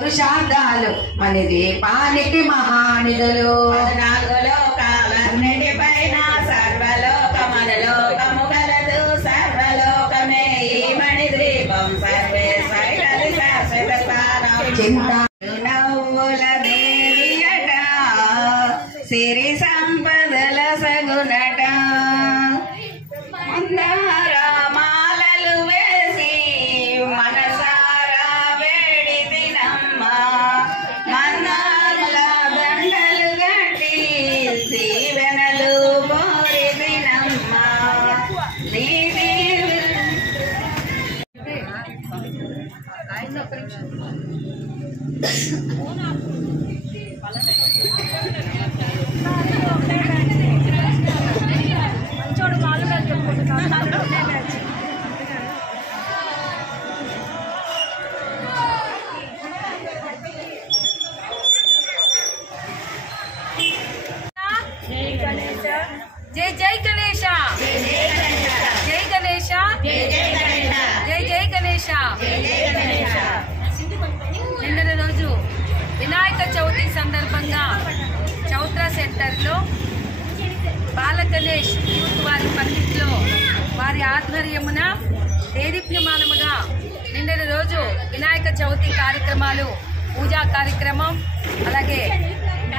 పురుషార్థాలు మన దీపానికి మహానిధులు 14 లోకాలన్నిటిపైన సర్వలోకమనలోకము గలదు సర్వలోకమే ఈ మణిద్వీపం సర్వేశ్వరుడి శాశ్వత స్థానం చింత నవ్వుల దేవియట సిరి సంపదల సగునట మందారమాలలు వేసి మనసారా వేడి తినమ్మ మందాల దండలు గట్టి దీవెనలు కోరి తినమ్మ నీ जय जय गणेश जय गणेश जय जय गणेश నిన్న రోజు వినాయక చవితి సందర్భంగా చౌత్రా సెంటర్లో బాల గణేష్ యూత్ వారి పండిట్లో వారి ఆధ్వర్యమున దేదీప్యమానముగా నిన్న రోజు వినాయక చవితి కార్యక్రమాలు పూజా కార్యక్రమం అలాగే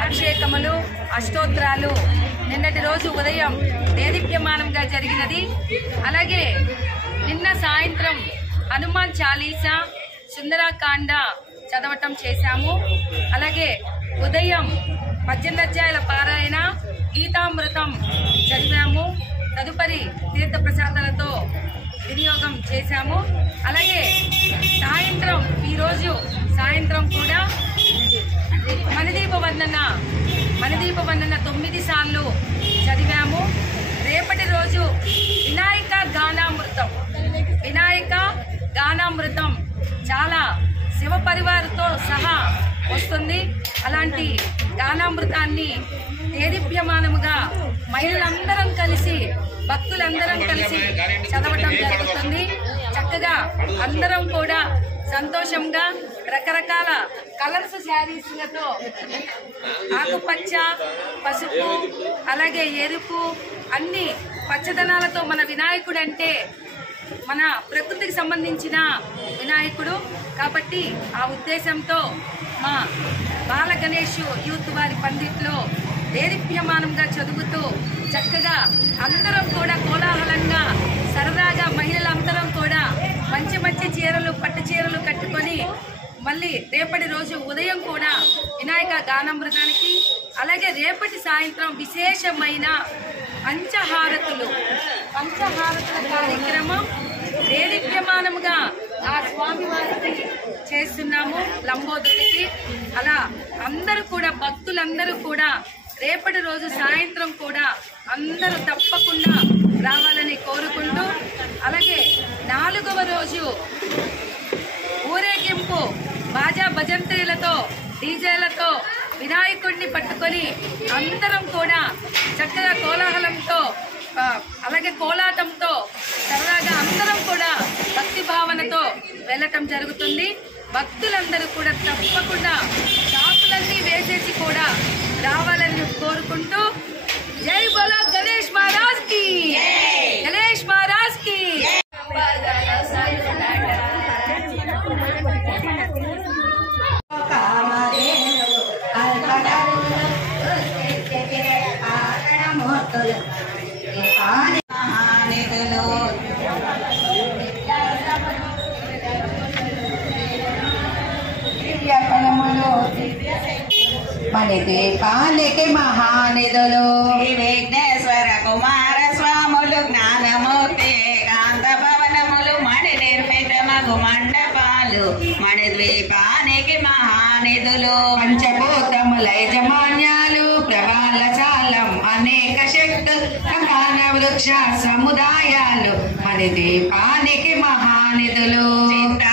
అభిషేకములు అష్టోత్తరాలు నిన్నటి రోజు ఉదయం దేదీప్యమానంగా జరిగినది. అలాగే నిన్న సాయంత్రం హనుమాన్ చాలీసా సుందరాకాండ చదవటం చేశాము. అలాగే ఉదయం 18 అధ్యాయాల పారాయణ గీతామృతం చదివాము. తదుపరి తీర్థ ప్రసాదాలతో వినియోగం చేశాము. అలాగే ఈరోజు సాయంత్రం కూడా మణిదీప వందన 9 సార్లు చదివాము. రేపటి రోజు వినాయక గానామృతం చాలా శివ పరివారంతో సహా వస్తుంది. అలాంటి గానామృతాన్ని దేదీప్యమానముగా మహిళలందరం కలిసి భక్తులందరం కలిసి చదవటం జరుగుతుంది. చక్కగా అందరం కూడా సంతోషంగా రకరకాల కలర్స్ శారీస్లతో ఆకుపచ్చ పసుపు అలాగే ఎరుపు అన్ని పచ్చదనాలతో మన వినాయకుడు అంటే మన ప్రకృతికి సంబంధించిన వినాయకుడు కాబట్టి ఆ ఉద్దేశంతో మా బాల గణేష్ యూత్ వారి పండిట్లో దేదీప్యమానంగా చదువుతూ చక్కగా అందరం కూడా కోలాహలంగా సరదాగా మహిళలందరం కూడా మంచి మంచి చీరలు పట్టు చీరలు కట్టుకొని మళ్ళీ రేపటి రోజు ఉదయం కూడా వినాయక గానామృతానికి అలాగే రేపటి సాయంత్రం విశేషమైన పంచహారతుల కార్యక్రమం దేదీప్యమానముగా ఆ స్వామి వారికి చేస్తున్నాము లంబోదరికి. అలా అందరూ కూడా భక్తులందరూ కూడా రేపటి రోజు సాయంత్రం కూడా అందరూ తప్పకుండా రావాలని కోరుకుంటూ అలాగే 4వ రోజు ఊరేగింపు బాజా భజంత్రీలతో డీజేలతో వినాయకుడిని పట్టుకొని అందరం కూడా చక్కగా కోలాహలంతో అలాగే కోలాటంతో సరదాగా అందరం కూడా భక్తి భావనతో వెళ్ళటం జరుగుతుంది. భక్తులందరూ కూడా తప్పకుండా షాపులన్నీ వేసేసి కూడా రావాలని కోరుకుంటూ జై బోలో గణేష్ మహారాజ్ కి గణేష్ మహారాజ్ కి మన దీపానికి మహానిధులు విఘ్నేశ్వర కుమార స్వాములు జ్ఞానమూర్తి కాంత భవనములు మణి నిర్మితమగు మండపాలు మణిద్వీపానికి మహానిధులు పంచభూతముల యజమాన్యాలు ప్రవాళశాలం అనేక శక్తులు ప్రధాన వృక్ష సముదాయాలు మన దీపానికి మహానిధులు చింత